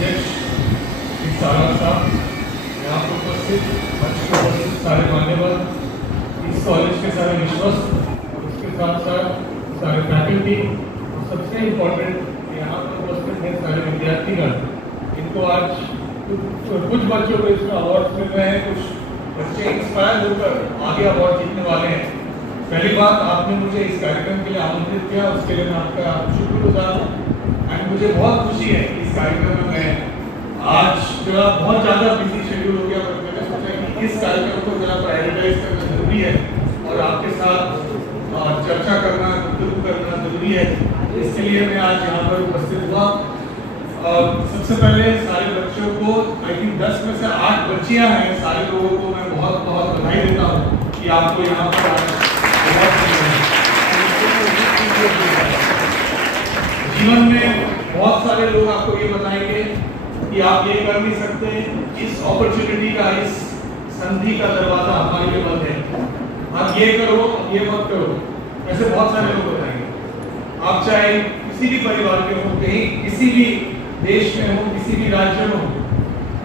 अध्यक्ष श्री सारा साहब, यहाँ पर उपस्थित मंच पर उपस्थित सारे मान्यवर, इस कॉलेज के सारे विश्वस्त और उसके साथ साथ सारे फैकल्टी और सबसे इम्पोर्टेंट यहाँ पर उपस्थित हैं सारे विद्यार्थीगण। इनको आज कुछ बच्चों को इसमें अवार्ड मिल रहे हैं, कुछ बच्चे इंस्पायर होकर आगे अवार्ड जीतने वाले हैं। पहली बात, आपने मुझे इस कार्यक्रम के लिए आमंत्रित किया, उसके लिए मैं आपका शुक्रगुजार हूँ। एंड मुझे बहुत खुशी है कि इस कार्यक्रम में मैं आज जो बहुत ज़्यादा बिजी शेड्यूल हो गया, पर मैंने सोचा कि इस कार्यक्रम को जरा प्रायोरिटाइज करना जरूरी है और आपके साथ चर्चा करना, गुफ्तगू करना जरूरी है। इसके लिए मैं आज यहाँ पर उपस्थित हुआ। सबसे पहले सारे बच्चों को, आई थिंक 10 में से 8 बच्चियाँ हैं, सारे लोगों को मैं बहुत बहुत बधाई देता हूँ कि आपको यहाँ पर जीवन में बहुत सारे लोग आपको ये बताएंगे कि आप ये कर नहीं सकते, इस अपॉर्चुनिटी का, इस संधि का दरवाजा हमारे लिए बंद है, आप ये करो, ये मत करो, ऐसे बहुत सारे लोग बताएंगे। आप चाहे किसी भी परिवार के हो, कहीं किसी भी देश में हो, किसी भी राज्य में हो,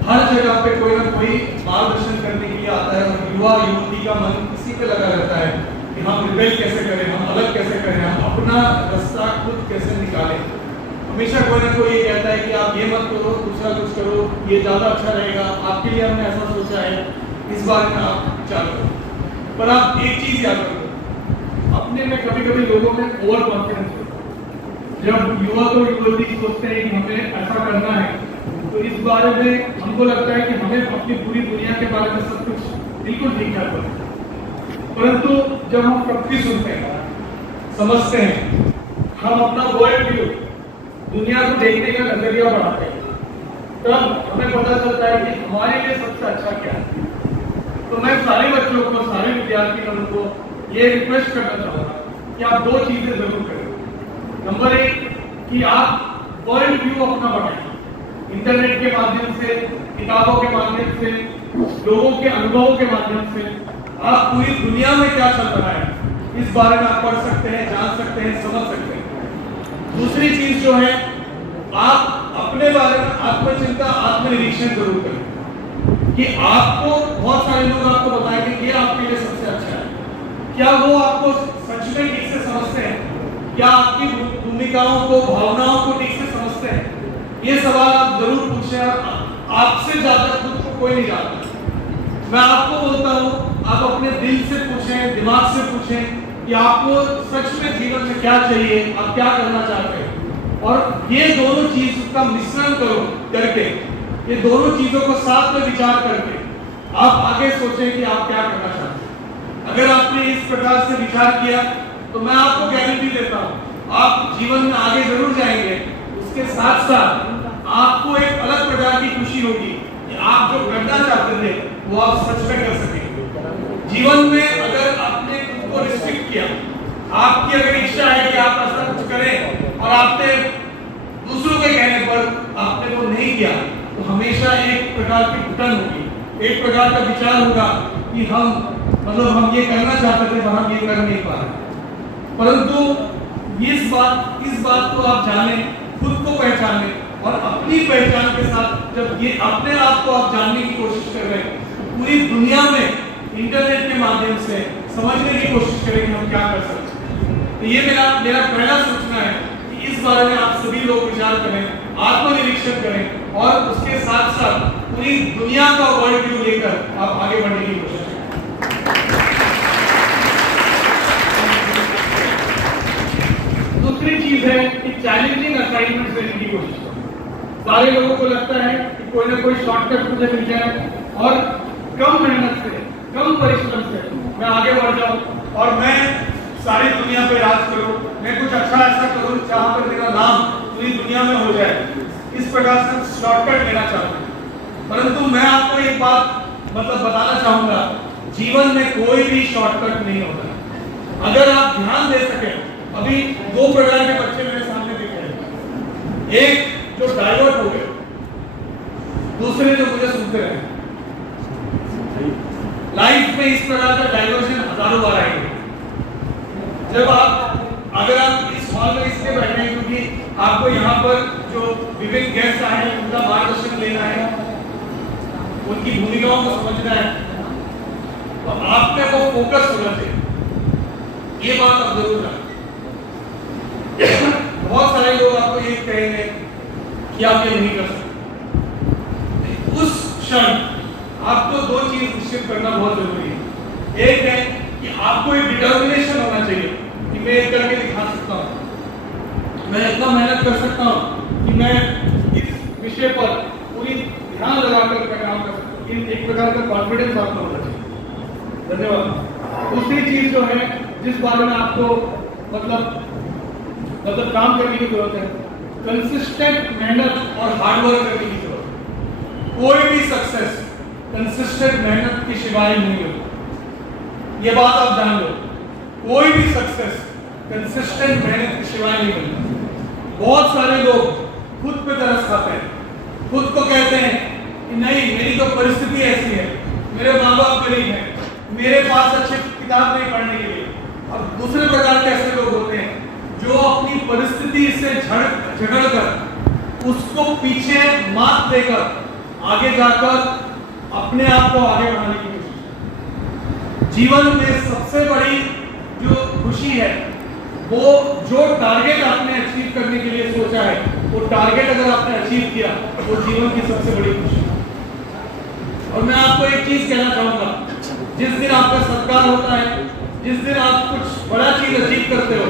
हर जगह पे कोई ना कोई मार्गदर्शन करने के लिए आता है और युवा युवती का मन इसी पे लगा रहता है कि हम रिबेल कैसे करें, हम अलग कैसे करें, हम अपना रास्ता खुद कैसे निकालें। हमेशा कोई ना कोई ये कहता है कि आप ये मत करो, दूसरा कुछ करो, ये ज़्यादा अच्छा रहेगा, आपके लिए हमने ऐसा सोचा है, इस बारे में आप विचार करो। पर आप एक चीज़ याद रखो, अपने में कभी कभी लोगों में ओवर कॉन्फिडेंस होता है। जब युवा तो युवती सोचते हैं कि हमें ऐसा करना है, तो इस बारे में हमको लगता है कि हमें अपनी पूरी दुनिया के बारे में सब कुछ बिल्कुल ठीक ठाक पता है। परंतु जब हम प्रकृति सुनते हैं, समझते हैं, हम अपना वर्ल्ड व्यू, दुनिया को देखने का नजरिया बढ़ाते हैं, तब हमें पता चलता है कि हमारे लिए सबसे अच्छा क्या है। तो मैं सारे बच्चों को, सारे विद्यार्थियों को ये रिक्वेस्ट करना चाहूँगा कि आप 2 चीजें जरूर करें। नंबर 1 कि आप वर्ल्ड व्यू अपना बढ़ाएं, इंटरनेट के माध्यम से, किताबों के माध्यम से, लोगों के अनुभवों के माध्यम से आप पूरी दुनिया में क्या चल रहा है इस बारे में आप पढ़ सकते हैं, जान सकते हैं, समझ सकते हैं। दूसरी चीज जो है, आप अपने बारे में आत्मचिंता, आत्मनिरीक्षण जरूर करें कि आपको बहुत सारे लोग आपको बताएंगे कि ये आपके लिए सबसे अच्छा है। क्या वो आपको सच में ठीक से समझते हैं? क्या आपकी भूमिकाओं को, भावनाओं को ठीक से समझते हैं? ये सवाल आप जरूर पूछें। आपसे ज्यादा खुद को कोई नहीं जानता। मैं आपको बोलता हूँ, आप अपने दिल से पूछें, दिमाग से पूछें कि आपको सच में जीवन में क्या चाहिए, आप क्या करना चाहते हैं, और ये दोनों चीज का मिश्रण करके, ये दोनों चीजों को साथ में विचार करके आप आगे सोचें कि आप क्या करना चाहते हैं। अगर आपने इस प्रकार से विचार किया तो मैं आपको गारंटी देता हूँ आप जीवन में आगे जरूर जाएंगे। उसके साथ साथ आपको एक अलग प्रकार की खुशी होगी कि आप जो करना चाहते थे वो आप सच में कर सकेंगे। जीवन में अगर आपने खुद को रिस्ट्रिक्ट किया, आपकी अगर इच्छा है कि आप ऐसा कुछ करें और आपने दूसरों के कहने पर आपने वो नहीं किया, तो हमेशा एक प्रकार की घुटन होगी, एक प्रकार का विचार होगा कि हम ये करना चाहते थे पर हम ये कर नहीं पा रहे। परंतु इस बात को आप जानें, खुद को पहचानें, और अपनी पहचान के साथ जब ये अपने आप को आप जानने की कोशिश कर रहे हैं, तो पूरी दुनिया में इंटरनेट के माध्यम से समझने की कोशिश करें कि हम क्या कर सकते हैं। तो ये मेरा पहला सोचना है कि इस बारे में आप सभी लोग विचार करें, आत्मनिरीक्षण करें, और उसके साथ साथ पूरी दुनिया का वर्ल्ड व्यू लेकर आप आगे बढ़ने की कोशिश करें। दूसरी चीज है कि चैलेंजिंग असाइनमेंट लेने की कोशिश करें। सारे लोगों को लगता है कि कोई ना कोई शॉर्टकट मुझे मिल जाए और कम मेहनत से, कम परिश्रम से मैं आगे बढ़ जाऊं और मैं सारी दुनिया पे राज करूं, मैं कुछ अच्छा ऐसा करूं जहां पर मेरा नाम पूरी दुनिया में हो जाए। इस प्रकार से शॉर्टकट लेना चाहते हैं। परंतु मैं आपको एक बात बताना चाहूंगा, जीवन में कोई भी शॉर्टकट नहीं होता। अगर आप ध्यान दे सके, अभी 2 प्रकार के बच्चे मेरे सामने दिख रहे हैं, एक जो डाइवर्ट हो गए, दूसरे जो मुझे सुनते रहे। लाइफ में इस प्रकार का डाइवर्जन हजारों बार आएंगे। जब अगर आप इस हॉल में इसलिए बैठे हैं क्योंकि आपको यहाँ पर जो विभिन्न गेस्ट आए हैं उनका मार्गदर्शन उनकी भूमिकाओं को समझना है, तो आप में वो फोकस होना चाहिए। ये बात आप जरूर रखें। बहुत सारे लोग आपको ये कहेंगे कि आप ये नहीं कर सकते। उस क्षण आपको दो चीज निश्चित करना बहुत जरूरी है। एक है कि आपको एक डिटर्मिनेशन होना चाहिए कि मैं ये करके दिखा सकता हूँ, मैं इतना मेहनत कर सकता हूँ कि मैं इस विषय पर पूरी ध्यान लगाकर काम कर सकता हूँ। एक प्रकार का कॉन्फिडेंस आपको होना चाहिए। धन्यवाद। दूसरी चीज जो है जिस बारे में आपको मतलब काम करने की जरूरत है, कंसिस्टेंट मेहनत और हार्डवर्क करने की जरूरत है। कोई भी सक्सेस कंसिस्टेंट मेहनत के सिवाय नहीं होती। ये बात आप जान लो, कोई भी सक्सेस कंसिस्टेंट मेहनत के सिवाय नहीं मिलता। बहुत सारे लोग खुद पे तरस खाते हैं, खुद को कहते हैं कि नहीं मेरी तो परिस्थिति ऐसी है, मेरे माँ बाप गरीब हैं, मेरे पास अच्छी किताब नहीं पढ़ने के लिए। अब दूसरे प्रकार के ऐसे लोग होते हैं जो अपनी परिस्थिति से झगड़ कर उसको पीछे मात देकर आगे जाकर अपने आप को आगे बढ़ाने की कोशिश। जीवन में सबसे बड़ी जो खुशी है वो जो टारगेट आपने अचीव करने के लिए सोचा है, वो टारगेट अगर आपने अचीव किया वो जीवन की सबसे बड़ी खुशी है। और मैं आपको एक चीज कहना चाहूंगा, जिस दिन आपका सत्कार होता है, जिस दिन आप कुछ बड़ा चीज अचीव करते हो,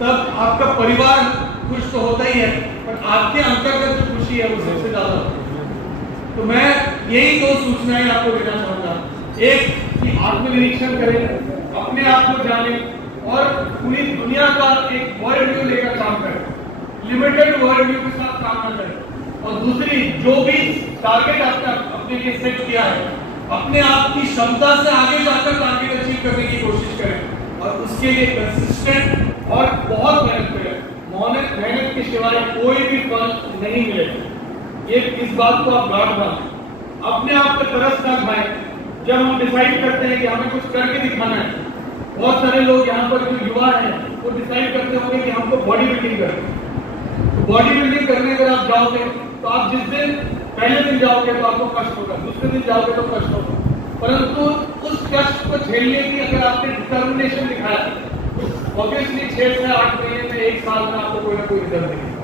तब आपका परिवार खुश तो होता ही है, पर आपके अंतर्गत जो खुशी है वो सबसे ज्यादा होती है। तो मैं यही दो सूचनाएं आपको देना चाहूंगा। एक कि आत्मनिरीक्षण करें, अपने आप को जाने और पूरी दुनिया का एक वर्ल्ड व्यू लेकर काम करें, लिमिटेड वर्ल्ड व्यू के साथ काम न करें। और दूसरी, जो भी टारगेट आपने अपने लिए सेट किया है, अपने आप की क्षमता से आगे जाकर टारगेट अचीव करने की कोशिश करें और उसके लिए कंसिस्टेंट और बहुत मेहनत करें। मेहनत के सिवाय कोई भी फल नहीं मिलेगा। ये इस बात को आप गांठ बांधें, अपने आप पे तरस ना खाएं। जब हम डिसाइड करते हैं कि हमें कुछ करके दिखाना है, बहुत सारे लोग यहाँ पर जो युवा हैं वो डिसाइड करते होंगे कि हमको बॉडी बिल्डिंग करनी है। तो बॉडी बिल्डिंग करने अगर आप जाओगे तो आप जिस दिन पहले दिन जाओगे तो आपको कष्ट होगा, दूसरे दिन जाओगे तो कष्ट होगा, परंतु उस कष्ट को झेलने की अगर आपने डिटर्मिनेशन दिखाया, ऑब्वियसली 6 से 8 महीने में 1 साल में आपको कोई ना कोई रिजल्ट मिलेगा।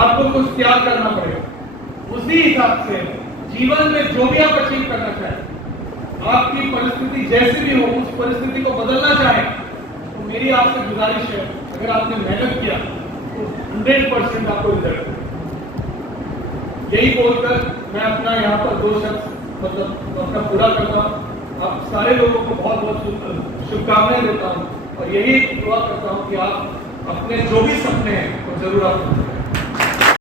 आपको कुछ त्याग करना पड़ेगा। उसी हिसाब से जीवन में जो भी आप अचीव करना चाहें, आपकी परिस्थिति जैसी भी हो, उस परिस्थिति को बदलना चाहें, तो मेरी आपसे गुजारिश है, अगर आपने मेहनत किया तो 100% आपको रिजल्ट मिलेगा। यही बोलकर मैं अपना यहाँ पर 2 शब्द अपना पूरा करता हूँ। आप सारे लोगों को बहुत बहुत शुभकामनाएं देता हूँ और यही दुआ करता हूँ कि आप अपने जो भी सपने हैं वो जरूर आप